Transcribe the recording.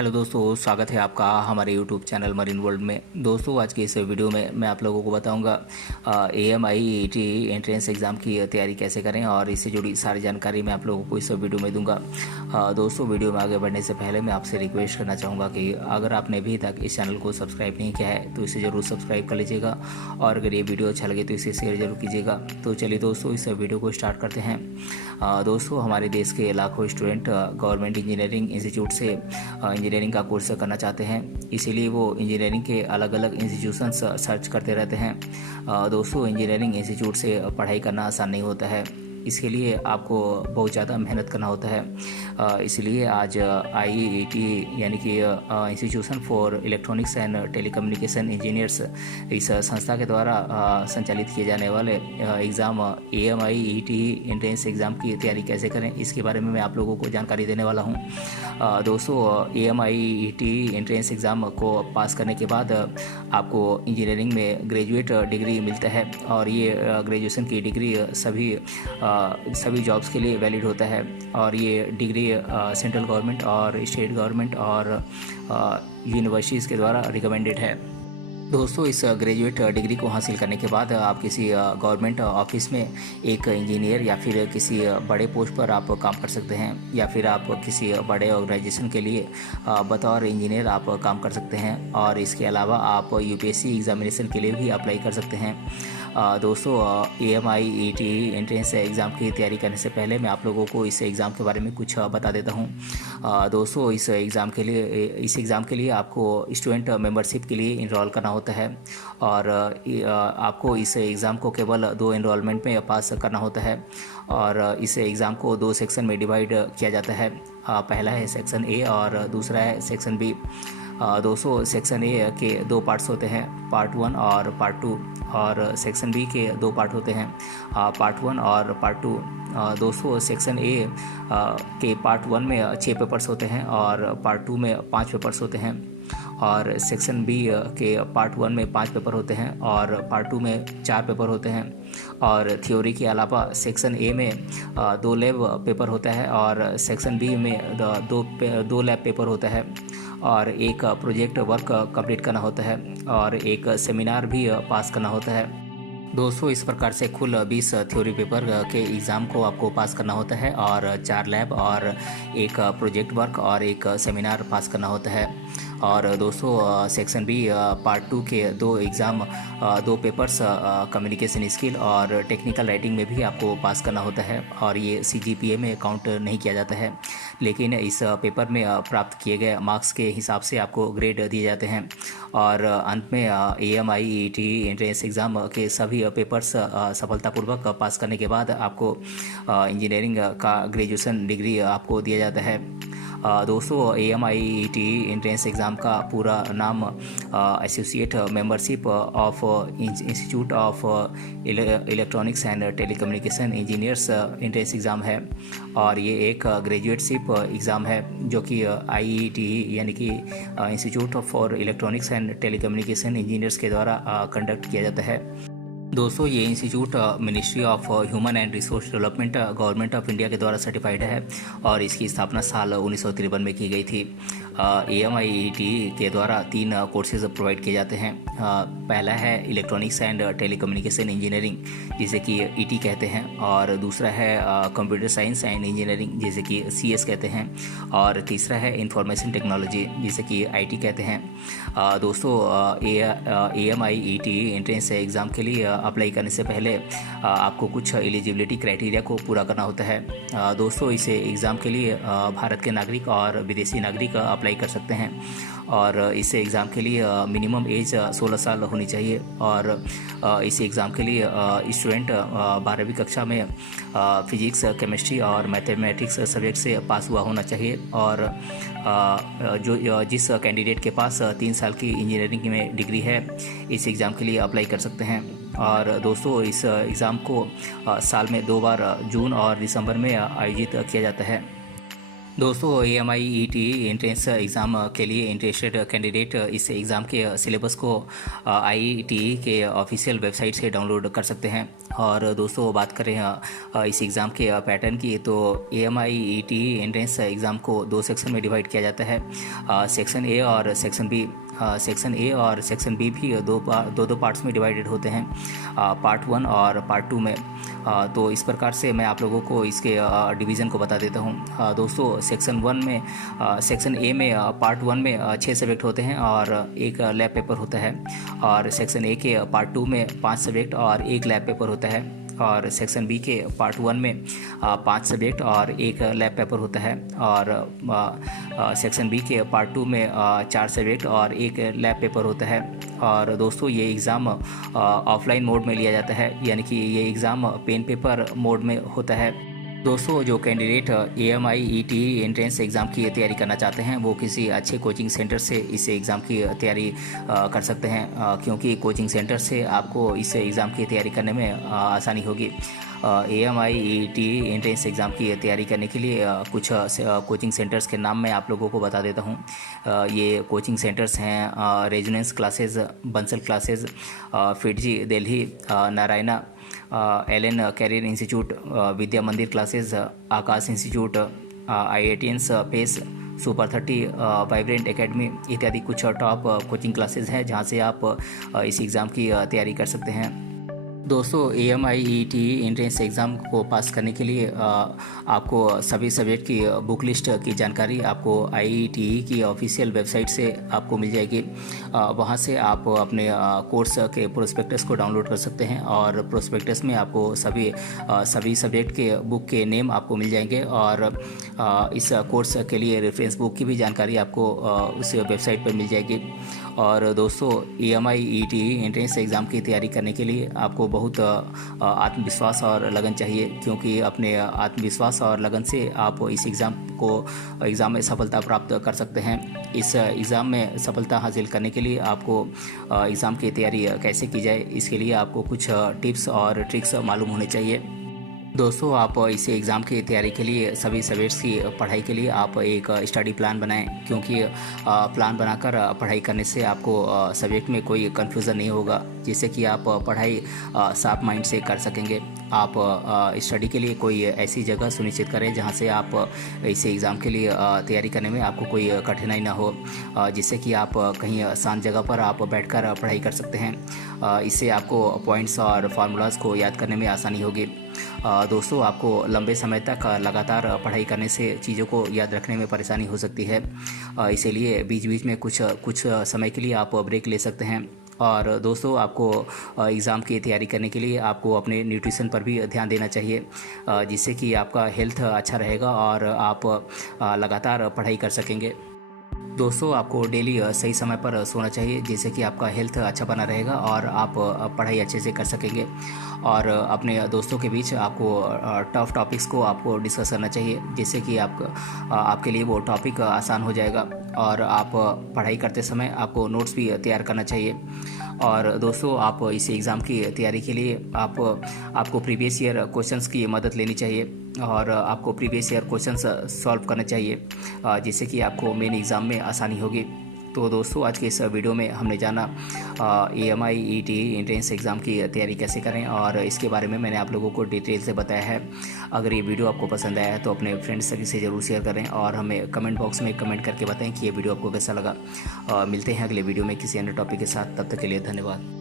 Hello दोस्तों, स्वागत है आपका हमारे यूट्यूब चैनल मरीन वर्ल्ड में। दोस्तों, आज के इस वीडियो में मैं आप लोगों को बताऊंगा AMIET एंट्रेंस एग्ज़ाम की तैयारी कैसे करें और इससे जुड़ी सारी जानकारी मैं आप लोगों को इस वीडियो में दूंगा। दोस्तों, वीडियो में आगे बढ़ने से पहले मैं आपसे रिक्वेस्ट करना चाहूँगा कि अगर आपने अभी तक इस चैनल को सब्सक्राइब नहीं किया है तो इसे ज़रूर सब्सक्राइब कर लीजिएगा और अगर ये वीडियो अच्छा लगे तो इसे शेयर जरूर कीजिएगा। तो चलिए दोस्तों, इस वीडियो को स्टार्ट करते हैं। दोस्तों, हमारे देश के लाखों स्टूडेंट गवर्नमेंट इंजीनियरिंग इंस्टीट्यूट से इंजीनियरिंग का कोर्स करना चाहते हैं, इसीलिए वो इंजीनियरिंग के अलग अलग इंस्टीट्यूशंस सर्च करते रहते हैं। दोस्तों, इंजीनियरिंग इंस्टीट्यूट से पढ़ाई करना आसान नहीं होता है, इसके लिए आपको बहुत ज़्यादा मेहनत करना होता है। इसलिए आज IEET यानी कि institution for electronics and telecommunication engineers, इस संस्था के द्वारा संचालित किए जाने वाले एग्ज़ाम AMIET एंट्रेंस एग्ज़ाम की तैयारी कैसे करें, इसके बारे में मैं आप लोगों को जानकारी देने वाला हूं। दोस्तों, AMIET एंट्रेंस एग्ज़ाम को पास करने के बाद आपको इंजीनियरिंग में ग्रेजुएट डिग्री मिलता है और ये ग्रेजुएशन की डिग्री सभी जॉब्स के लिए वैलिड होता है और ये डिग्री सेंट्रल गवर्नमेंट और स्टेट गवर्नमेंट और यूनिवर्सिटीज़ के द्वारा रिकमेंडेड है। दोस्तों, इस ग्रेजुएट डिग्री को हासिल करने के बाद आप किसी गवर्नमेंट ऑफिस में एक इंजीनियर या फिर किसी बड़े पोस्ट पर आप काम कर सकते हैं या फिर आप किसी बड़े ऑर्गेनाइजेशन के लिए बतौर इंजीनियर आप काम कर सकते हैं और इसके अलावा आप UPSC एग्जामिनेशन के लिए भी अप्लाई कर सकते हैं। दोस्तों, AMIET एंट्रेंस एग्ज़ाम की तैयारी करने से पहले मैं आप लोगों को इस एग्ज़ाम के बारे में कुछ बता देता हूं। दोस्तों, इस एग्ज़ाम के लिए आपको स्टूडेंट मेंबरशिप के लिए इनरोल करना होता है और आपको इस एग्ज़ाम को केवल 2 एनरोलमेंट में पास करना होता है और इस एग्ज़ाम को 2 सेक्शन में डिवाइड किया जाता है। पहला है सेक्शन A और दूसरा है सेक्शन B। दोस्तों, सेक्शन A के 2 पार्ट्स होते हैं, पार्ट 1 और पार्ट 2, और सेक्शन B के 2 पार्ट होते हैं, पार्ट 1 और पार्ट 2। दोस्तों, सेक्शन A के पार्ट 1 में 6 पेपर्स होते हैं और पार्ट 2 में 5 पेपर्स होते हैं और सेक्शन B के पार्ट 1 में 5 पेपर होते हैं और पार्ट 2 में 4 पेपर होते हैं और थ्योरी के अलावा सेक्शन A में 2 लैब पेपर होता है और सेक्शन B में 2 लैब पेपर होता है और एक प्रोजेक्ट वर्क कंप्लीट करना होता है और एक सेमिनार भी पास करना होता है। दोस्तों, इस प्रकार से कुल 20 थ्योरी पेपर के एग्ज़ाम को आपको पास करना होता है और 4 लैब और एक प्रोजेक्ट वर्क और एक सेमिनार पास करना होता है। और दोस्तों, सेक्शन B पार्ट 2 के 2 एग्ज़ाम 2 पेपर्स कम्युनिकेशन स्किल और टेक्निकल राइटिंग में भी आपको पास करना होता है और ये CGPA में काउंट नहीं किया जाता है, लेकिन इस पेपर में प्राप्त किए गए मार्क्स के हिसाब से आपको ग्रेड दिए जाते हैं। और अंत में AMIET एंट्रेंस एग्ज़ाम के सभी पेपर्स सफलतापूर्वक पास करने के बाद आपको इंजीनियरिंग का ग्रेजुएशन डिग्री आपको दिया जाता है। दोस्तों, AMIET एंट्रेंस एग्ज़ाम का पूरा नाम associate membership of institute of electronics and telecommunication engineers entrance exam है और ये एक ग्रेजुएटशिप एग्ज़ाम है जो कि IEET यानी कि institute for electronics and telecommunication engineers के द्वारा कंडक्ट किया जाता है। दोस्तों, ये institute ministry of human and resource development government of India के द्वारा सर्टिफाइड है और इसकी स्थापना साल 1953 में की गई थी। AMIET के द्वारा 3 कोर्सेज प्रोवाइड किए जाते हैं। पहला है इलेक्ट्रॉनिक्स एंड टेलीकम्युनिकेशन इंजीनियरिंग, जिसे कि ET कहते हैं, और दूसरा है कंप्यूटर साइंस एंड इंजीनियरिंग, जिसे कि CS कहते हैं, और तीसरा है इंफॉर्मेशन टेक्नोलॉजी, जिसे कि IT कहते हैं। दोस्तों, AMIET एंट्रेंस एग्ज़ाम के लिए अप्लाई करने से पहले आपको कुछ एलिजिबिलिटी क्राइटेरिया को पूरा करना होता है। दोस्तों, इस एग्ज़ाम के लिए भारत के नागरिक और विदेशी नागरिक अप्लाई कर सकते हैं और इस एग्ज़ाम के लिए मिनिमम एज 16 साल होनी चाहिए और इस एग्ज़ाम के लिए स्टूडेंट 12वीं कक्षा में फिजिक्स, केमिस्ट्री और मैथमेटिक्स सब्जेक्ट से पास हुआ होना चाहिए और जिस कैंडिडेट के पास 3 साल की इंजीनियरिंग में डिग्री है, इस एग्ज़ाम के लिए अप्लाई कर सकते हैं। और दोस्तों, इस एग्ज़ाम को साल में 2 बार जून और दिसंबर में आयोजित किया जाता है। दोस्तों AMIET एंट्रेंस एग्ज़ाम के लिए इंटरेस्टेड कैंडिडेट इस एग्ज़ाम के सिलेबस को IETE के ऑफिशियल वेबसाइट से डाउनलोड कर सकते हैं। और दोस्तों बात करें इस एग्ज़ाम के पैटर्न की, तो AMIET एंट्रेंस एग्ज़ाम को 2 सेक्शन में डिवाइड किया जाता है, सेक्शन ए और सेक्शन बी। सेक्शन ए और सेक्शन बी भी दो पार्ट्स में डिवाइडेड होते हैं, पार्ट 1 और पार्ट 2 में। तो इस प्रकार से मैं आप लोगों को इसके डिवीज़न को बता देता हूँ। दोस्तों सेक्शन ए में पार्ट 1 में 6 सब्जेक्ट होते हैं और एक लैब पेपर होता है। और सेक्शन ए के पार्ट 2 में 5 सब्जेक्ट और एक लैब पेपर होता है। और सेक्शन बी के पार्ट 1 में 5 सब्जेक्ट और एक लैब पेपर होता है। और सेक्शन बी के पार्ट 2 में 4 सब्जेक्ट और एक लैब पेपर होता है। और दोस्तों ये एग्ज़ाम ऑफलाइन मोड में लिया जाता है, यानी कि ये एग्ज़ाम पेन पेपर मोड में होता है। दोस्तों जो कैंडिडेट AMIET एंट्रेंस एग्ज़ाम की तैयारी करना चाहते हैं वो किसी अच्छे कोचिंग सेंटर से इस एग्ज़ाम की तैयारी कर सकते हैं, क्योंकि कोचिंग सेंटर से आपको इस एग्ज़ाम की तैयारी करने में आसानी होगी। AMIET एंट्रेंस एग्ज़ाम की तैयारी करने के लिए कुछ कोचिंग सेंटर्स के नाम मैं आप लोगों को बता देता हूँ। ये कोचिंग सेंटर्स हैं Resonance classes, Bansal classes, FIITJEE Delhi, Narayana, Allen career institute, Vidya Mandir classes, Aakash institute, IITians Pace, Super 30, Vibrant academy इत्यादि कुछ टॉप कोचिंग क्लासेस हैं जहां से आप इस एग्ज़ाम की तैयारी कर सकते हैं। दोस्तों AMIET एंट्रेंस एग्ज़ाम को पास करने के लिए आपको सभी सब्जेक्ट की बुक लिस्ट की जानकारी आपको IETE की ऑफिशियल वेबसाइट से आपको मिल जाएगी। वहां से आप अपने कोर्स के प्रोस्पेक्टस को डाउनलोड कर सकते हैं और प्रोस्पेक्टस में आपको सभी सब्जेक्ट के बुक के नेम आपको मिल जाएंगे। और इस कोर्स के लिए रेफरेंस बुक की भी जानकारी आपको उस वेबसाइट पर मिल जाएगी। और दोस्तों AMIET एंट्रेंस एग्ज़ाम की तैयारी करने के लिए आपको बहुत आत्मविश्वास और लगन चाहिए, क्योंकि अपने आत्मविश्वास और लगन से आप इस एग्ज़ाम में सफलता प्राप्त कर सकते हैं। इस एग्ज़ाम में सफलता हासिल करने के लिए आपको एग्ज़ाम की तैयारी कैसे की जाए, इसके लिए आपको कुछ टिप्स और ट्रिक्स मालूम होने चाहिए। दोस्तों आप इस एग्ज़ाम की तैयारी के लिए सभी सब्जेक्ट्स की पढ़ाई के लिए आप एक स्टडी प्लान बनाएं, क्योंकि प्लान बनाकर पढ़ाई करने से आपको सब्जेक्ट में कोई कन्फ्यूज़न नहीं होगा, जिससे कि आप पढ़ाई शार्प माइंड से कर सकेंगे। आप स्टडी के लिए कोई ऐसी जगह सुनिश्चित करें जहां से आप इस एग्ज़ाम के लिए तैयारी करने में आपको कोई कठिनाई ना हो, जिससे कि आप कहीं शांत जगह पर आप बैठकर पढ़ाई कर सकते हैं। इससे आपको पॉइंट्स और फार्मूलाज को याद करने में आसानी होगी। दोस्तों आपको लंबे समय तक लगातार पढ़ाई करने से चीज़ों को याद रखने में परेशानी हो सकती है, इसीलिए बीच बीच में कुछ समय के लिए आप ब्रेक ले सकते हैं। और दोस्तों आपको एग्ज़ाम की तैयारी करने के लिए आपको अपने न्यूट्रिशन पर भी ध्यान देना चाहिए, जिससे कि आपका हेल्थ अच्छा रहेगा और आप लगातार पढ़ाई कर सकेंगे। दोस्तों आपको डेली सही समय पर सोना चाहिए, जिससे कि आपका हेल्थ अच्छा बना रहेगा और आप पढ़ाई अच्छे से कर सकेंगे। और अपने दोस्तों के बीच आपको टफ टॉपिक्स को आपको डिस्कस करना चाहिए, जिससे कि आपके लिए वो टॉपिक आसान हो जाएगा। और आप पढ़ाई करते समय आपको नोट्स भी तैयार करना चाहिए। और दोस्तों आप इस एग्ज़ाम की तैयारी के लिए आपको प्रीवियस ईयर क्वेश्चंस की मदद लेनी चाहिए और आपको प्रीवियस ईयर क्वेश्चंस सॉल्व करना चाहिए, जिससे कि आपको मेन एग्ज़ाम में आसानी होगी। तो दोस्तों आज के इस वीडियो में हमने जाना AMIET एंट्रेंस एग्ज़ाम की तैयारी कैसे करें, और इसके बारे में मैंने आप लोगों को डिटेल से बताया है। अगर ये वीडियो आपको पसंद आया है तो अपने फ्रेंड्स से ज़रूर शेयर करें और हमें कमेंट बॉक्स में कमेंट करके बताएं कि ये वीडियो आपको कैसा लगा। मिलते हैं अगले वीडियो में किसी अन्य टॉपिक के साथ, तब तक के लिए धन्यवाद।